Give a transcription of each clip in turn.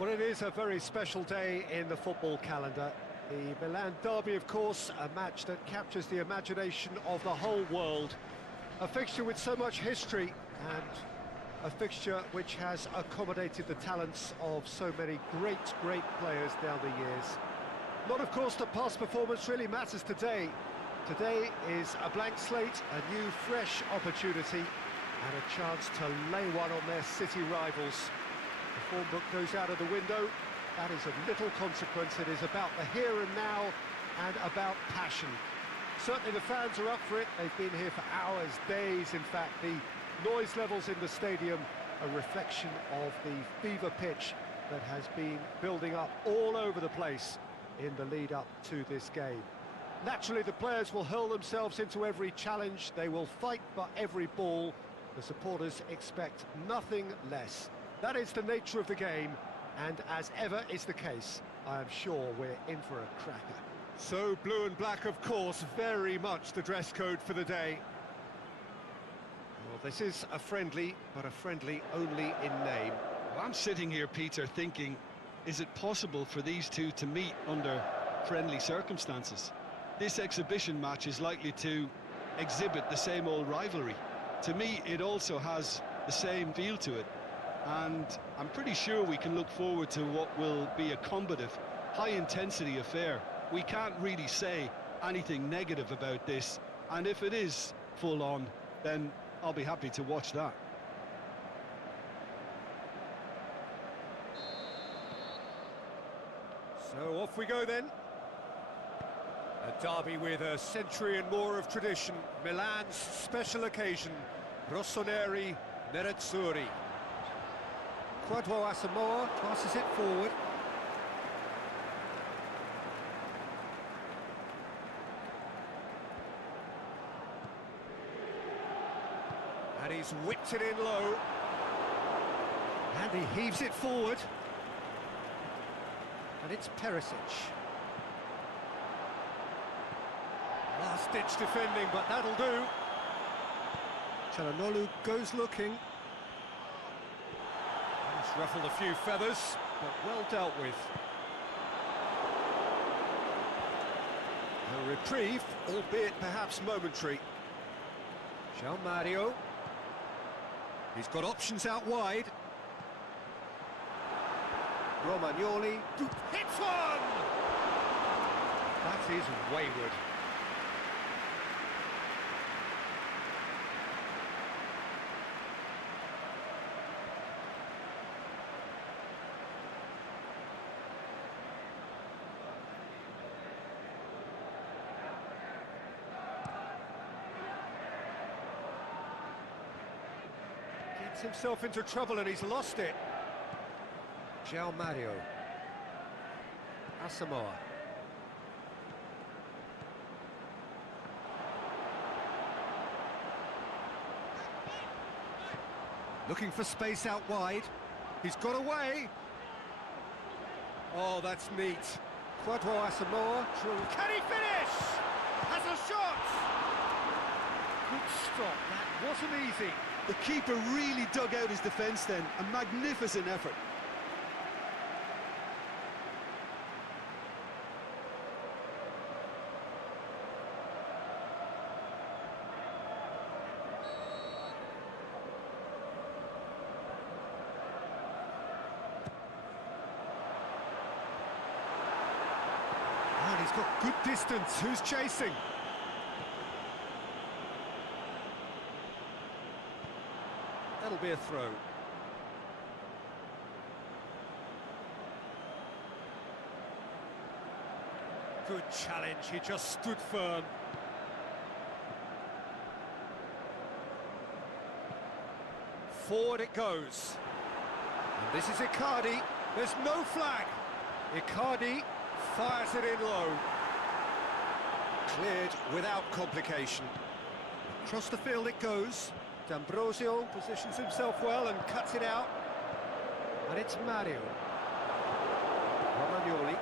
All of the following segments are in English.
Well, it is a very special day in the football calendar. The Milan derby, of course, a match that captures the imagination of the whole world. A fixture with so much history and a fixture which has accommodated the talents of so many great players down the years. Not, of course, that past performance really matters today. Today is a blank slate, a new, fresh opportunity, and a chance to lay one on their city rivals. The form book goes out of the window. That is of little consequence. It is about the here and now and about passion. Certainly the fans are up for it. They've been here for hours, days, in fact. The noise levels in the stadium, a reflection of the fever pitch that has been building up all over the place in the lead up to this game. Naturally, the players will hurl themselves into every challenge. They will fight for every ball. The supporters expect nothing less. That is the nature of the game, and as ever is the case, I am sure we're in for a cracker. So blue and black, of course, very much the dress code for the day. Well, this is a friendly, but a friendly only in name. Well, I'm sitting here, Peter, thinking, is it possible for these two to meet under friendly circumstances? This exhibition match is likely to exhibit the same old rivalry. To me, it also has the same feel to it. And I'm pretty sure we can look forward to what will be a combative, high-intensity affair. We can't really say anything negative about this, and if it is full-on, then I'll be happy to watch that. So off we go then. A derby with a century and more of tradition. Milan's special occasion. Rossoneri, Nerazzurri. Quadro Asamoah passes it forward. And he's whipped it in low. And he heaves it forward. And it's Perisic. Last-ditch defending, but that'll do. Çalhanoğlu goes looking. He's ruffled a few feathers, but well dealt with. A reprieve, albeit perhaps momentary. João Mario. He's got options out wide. Romagnoli hits one! That is wayward. Gets himself into trouble and he's lost it. João Mario. Asamoah. Looking for space out wide. He's got away. Oh, that's neat. Quadro Asamoah. Can he finish? Has a shot. Good stop. That wasn't easy. The keeper really dug out his defence then. A magnificent effort. And he's got good distance. Who's chasing? That'll be a throw. Good challenge, he just stood firm. Forward it goes. And this is Icardi. There's no flag. Icardi fires it in low. Cleared without complication. Across the field it goes. D'Ambrosio positions himself well and cuts it out. And it's Mario. Romagnoli.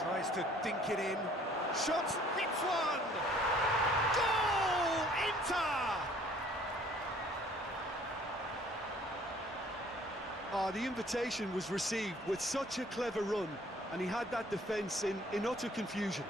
Tries to dink it in. Shot, hits one! Goal! Inter! The invitation was received with such a clever run, and he had that defence in utter confusion.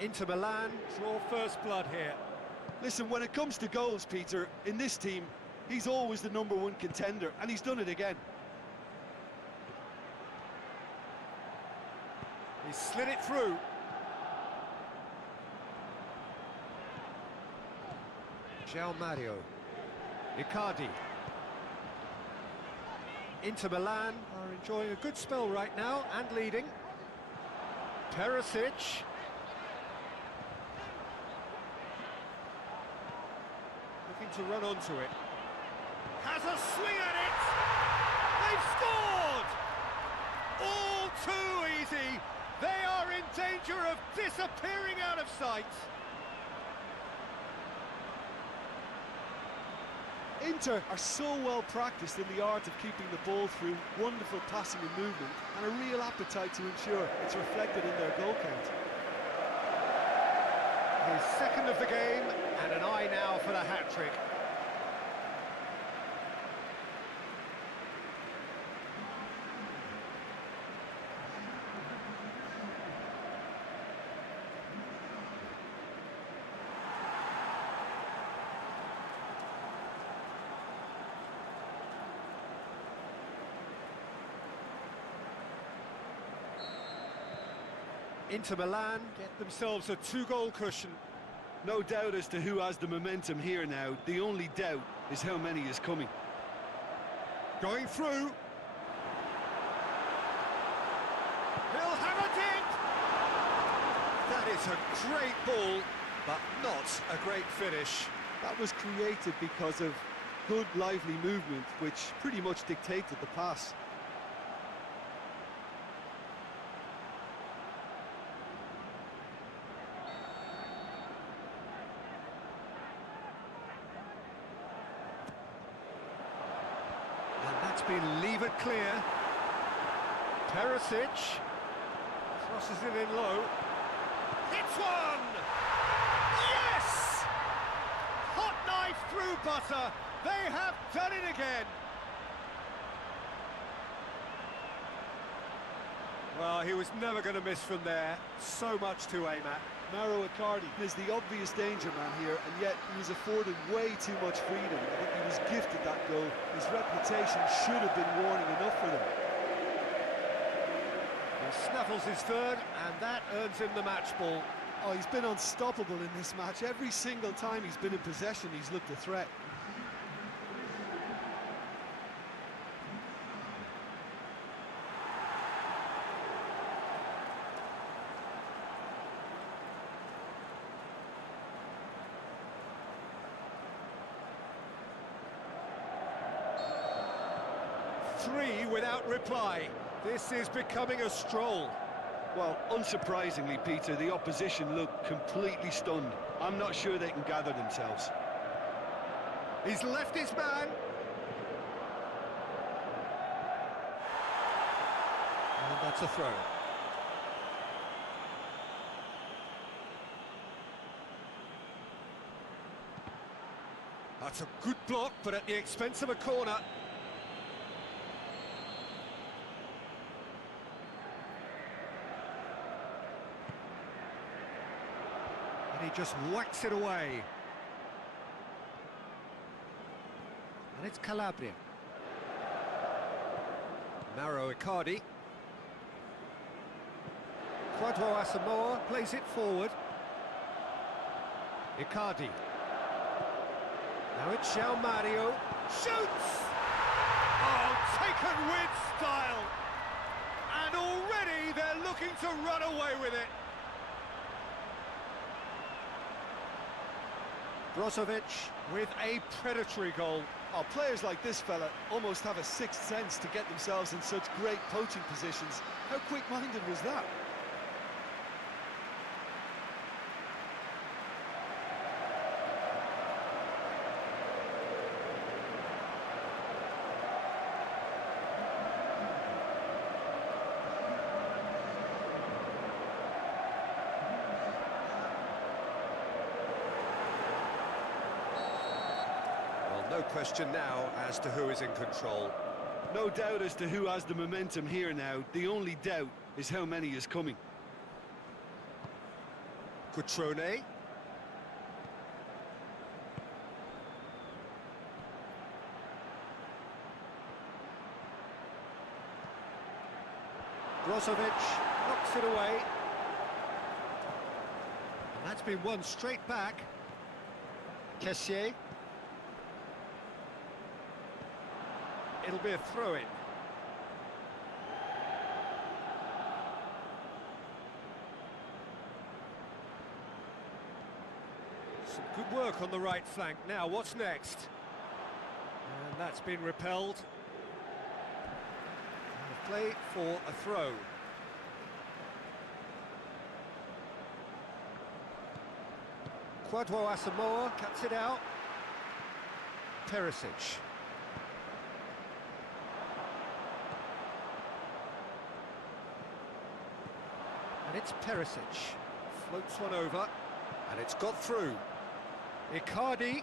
Inter Milan draw first blood here. Listen, when it comes to goals, Peter, in this team, he's always the #1 contender, and he's done it again. He slid it through. João Mario. Icardi. Inter Milan are enjoying a good spell right now and leading. Perisic. Looking to run onto it. Has a swing at it! They've scored! All too easy! They are in danger of disappearing out of sight! Inter are so well practiced in the art of keeping the ball through wonderful passing and movement, and a real appetite to ensure it's reflected in their goal count. His second of the game, and an eye now for the hat-trick. Inter Milan get themselves a 2-goal cushion. No doubt as to who has the momentum here now. The only doubt is how many is coming. Going through. He'll have it in! That is a great ball, but not a great finish. That was created because of good, lively movement, which pretty much dictated the pass. That's been levered clear. Perisic crosses it in low. Hits one! Yes! Hot knife through butter. They have done it again. Well, he was never going to miss from there. So much to aim at. Mauro Icardi is the obvious danger man here, and yet he was afforded way too much freedom. I think he was gifted that goal. His reputation should have been warning enough for them. He snaffles his third, and that earns him the match ball. Oh, he's been unstoppable in this match. Every single time he's been in possession, he's looked a threat. Three without reply. This is becoming a stroll. Well, unsurprisingly, Peter, the opposition look completely stunned. I'm not sure they can gather themselves. He's left his man. And that's a throw. That's a good block, but at the expense of a corner. And he just whacks it away. And it's Calabria. Mauro Icardi. Quadro Asamoah plays it forward. Icardi. Now it's João Mario. Shoots! Oh, taken with style! And already they're looking to run away with it. Brozovic with a predatory goal. Oh, players like this fella almost have a sixth sense to get themselves in such great poaching positions. How quick-minded was that? No question now as to who is in control. No doubt as to who has the momentum here now. The only doubt is how many is coming. Cutrone. Brozovic knocks it away. And that's been won straight back. Kessié. It'll be a throw-in. Some good work on the right flank. Now, what's next? And that's been repelled. And a play for a throw. Kwadwo Asamoah cuts it out. Perisic. And it's Perisic, floats one over, and it's got through. Icardi,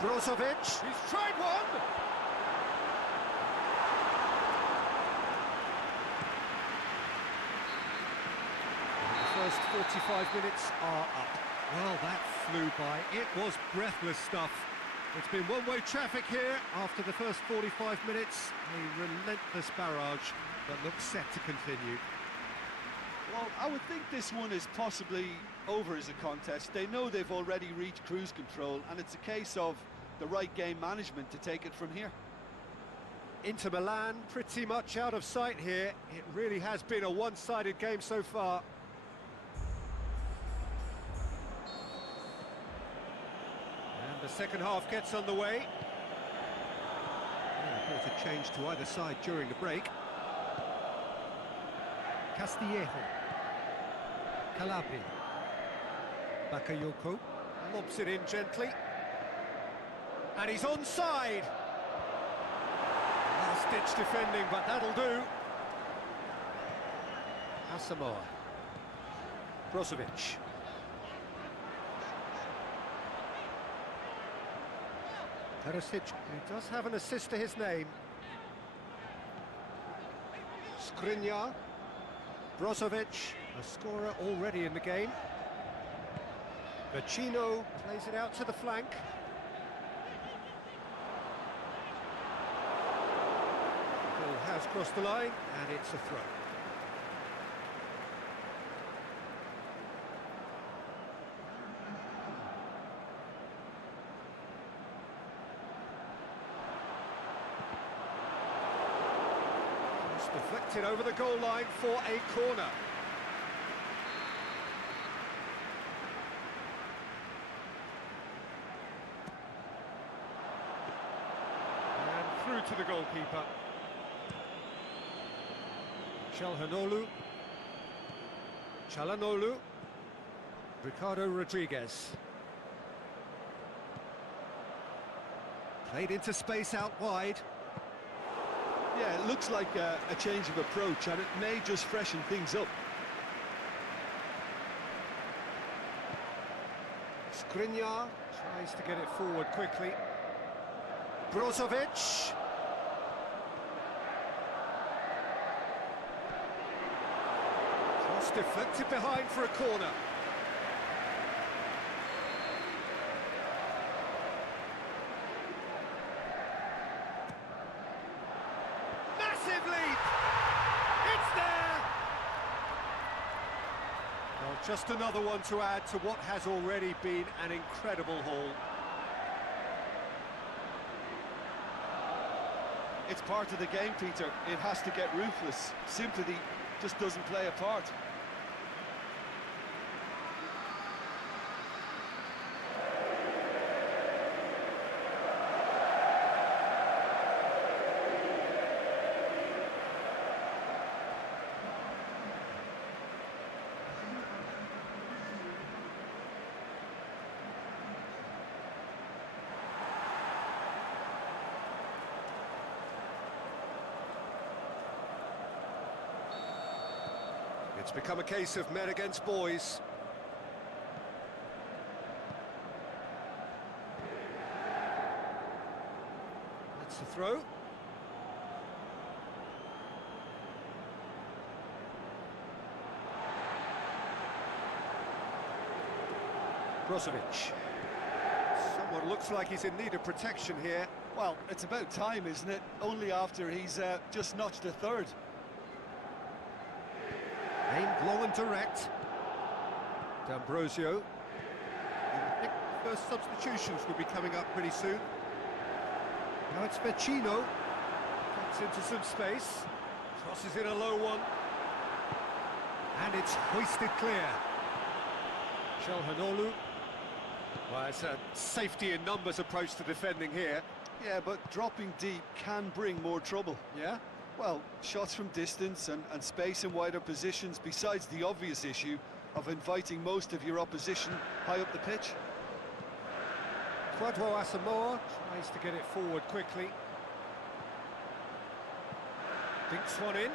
Brozovic, he's tried one! And the first 45 minutes are up. Well, that flew by. It was breathless stuff. It's been one-way traffic here after the first 45 minutes. A relentless barrage that looks set to continue. Well, I would think this one is possibly over as a contest. They know they've already reached cruise control, and it's a case of the right game management to take it from here. Inter Milan pretty much out of sight here. It really has been a one-sided game so far. And the second half gets underway. Brought a change to either side during the break. Castillejo. Calabria. Bakayoko lobs it in gently. And he's onside. Last-ditch defending, but that'll do. Asamoah. Brozovic. Perisic, who does have an assist to his name. Skriniar. Brozovic, a scorer already in the game. Vecino plays it out to the flank. Ball has crossed the line, and it's a throw. It's deflected over the goal line for a corner. Through to the goalkeeper. Çalhanoğlu, Ricardo Rodriguez. Played into space out wide. Yeah, it looks like a change of approach, and it may just freshen things up. Skriniar tries to get it forward quickly. Brozovic. Cross deflected behind for a corner. Massive leap! It's there! Well, Just another one to add to what has already been an incredible haul. It's part of the game, Peter. It has to get ruthless. Sympathy just doesn't play a part. It's become a case of men against boys. That's the throw. Brozovic. Someone looks like he's in need of protection here. Well, it's about time, isn't it? Only after he's just notched a third. Aimed long and direct. D'Ambrosio. I think the first substitutions will be coming up pretty soon. Now it's Vecino. Gets into some space. Crosses in a low one. And it's hoisted clear. Çalhanoğlu. Well, it's a safety in numbers approach to defending here. Yeah, but dropping deep can bring more trouble. Yeah? Well, shots from distance and space in wider positions, besides the obvious issue of inviting most of your opposition high up the pitch. Kwadwo Asamoah tries to get it forward quickly. Dinks one in.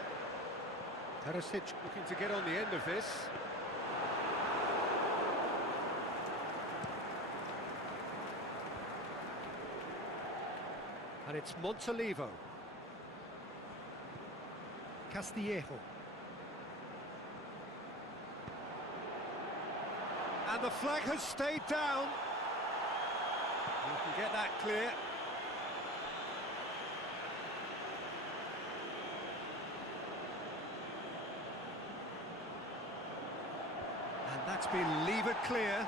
Perisic looking to get on the end of this. And it's Montalivo. Castillejo. And the flag has stayed down. You can get that clear. And that's been levered clear.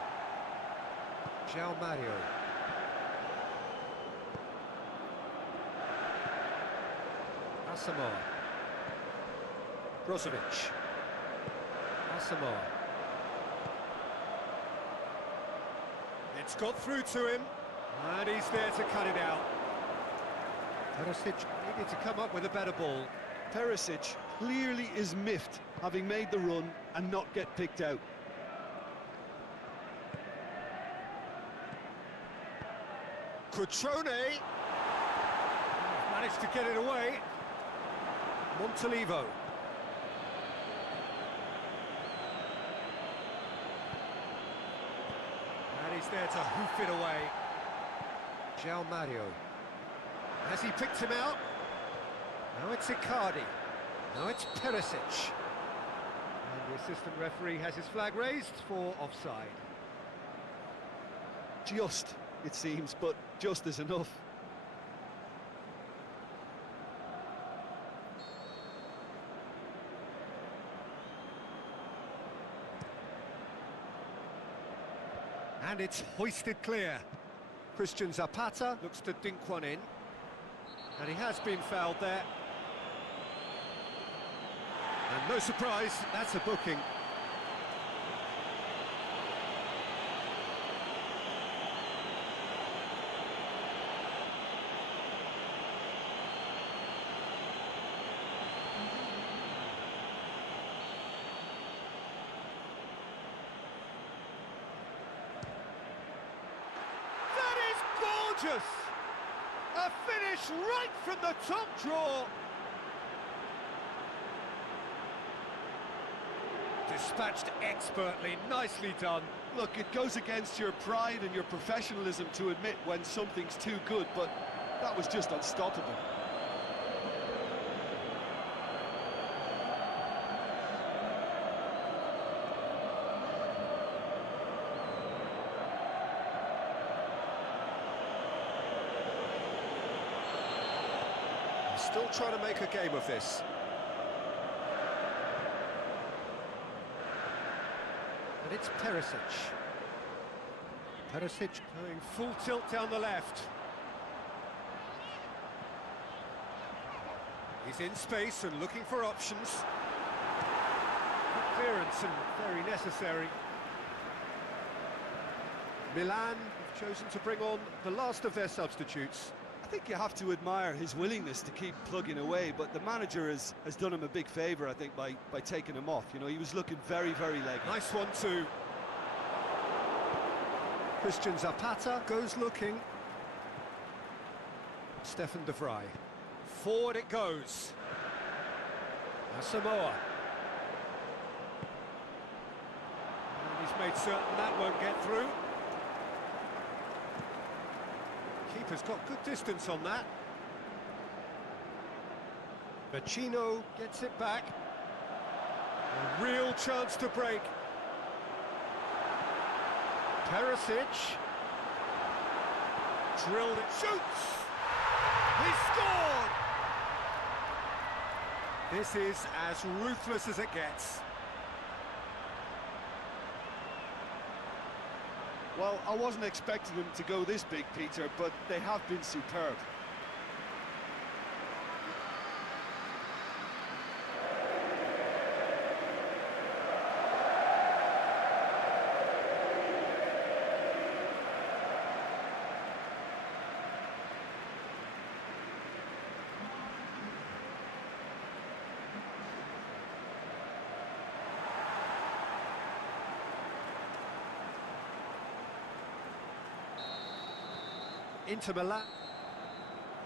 João Mario. Asamoah. Brozovic. Asamoah. It's got through to him, and he's there to cut it out. Perisic needed to come up with a better ball. Perisic clearly is miffed, having made the run and not get picked out. Cutrone managed to get it away. Montalivo. And he's there to hoof it away. João Mario. Has he picked him out? Now it's Icardi. Now it's Perisic. And the assistant referee has his flag raised for offside. Just, it seems, but just is enough. And it's hoisted clear. Christian Zapata looks to dink one in. And he has been fouled there. And no surprise, that's a booking. Gorgeous! A finish right from the top draw. Dispatched expertly, nicely done. Look, it goes against your pride and your professionalism to admit when something's too good, but that was just unstoppable. Still trying to make a game of this. And it's Perisic. Perisic going full tilt down the left. He's in space and looking for options. Good clearance and very necessary. Milan have chosen to bring on the last of their substitutes. I think you have to admire his willingness to keep plugging away, but the manager has done him a big favour, I think, by taking him off. You know, he was looking very, very leggy. Nice one too. Christian Zapata goes looking. Stefan de Vrij. Forward it goes. Samoa. And he's made certain that won't get through. Keeper's got good distance on that. Vecino gets it back. A real chance to break. Perisic. Drilled it, shoots! He scored! This is as ruthless as it gets. Well, I wasn't expecting them to go this big, Peter, but they have been superb. Inter Milan,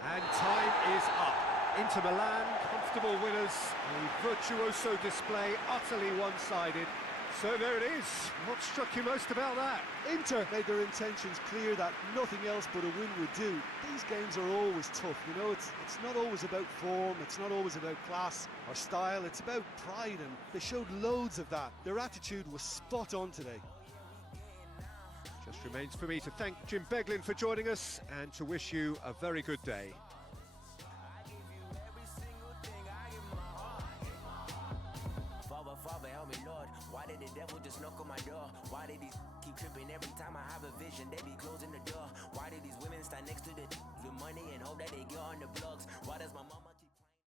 and time is up. Inter Milan, comfortable winners, a virtuoso display, utterly one-sided. So there it is. What struck you most about that? Inter made their intentions clear that nothing else but a win would do. These games are always tough, you know, it's not always about form, it's not always about class or style, it's about pride, and they showed loads of that. Their attitude was spot on today. Just remains for me to thank Jim Beglin for joining us and to wish you a very good day. Father, help me, Lord. Why did the devil just knock on my door? Why did these keep tripping every time I have a vision? They be closing the door. Why did these women stand next to the money and hope that they get on the blogs? Why does my mom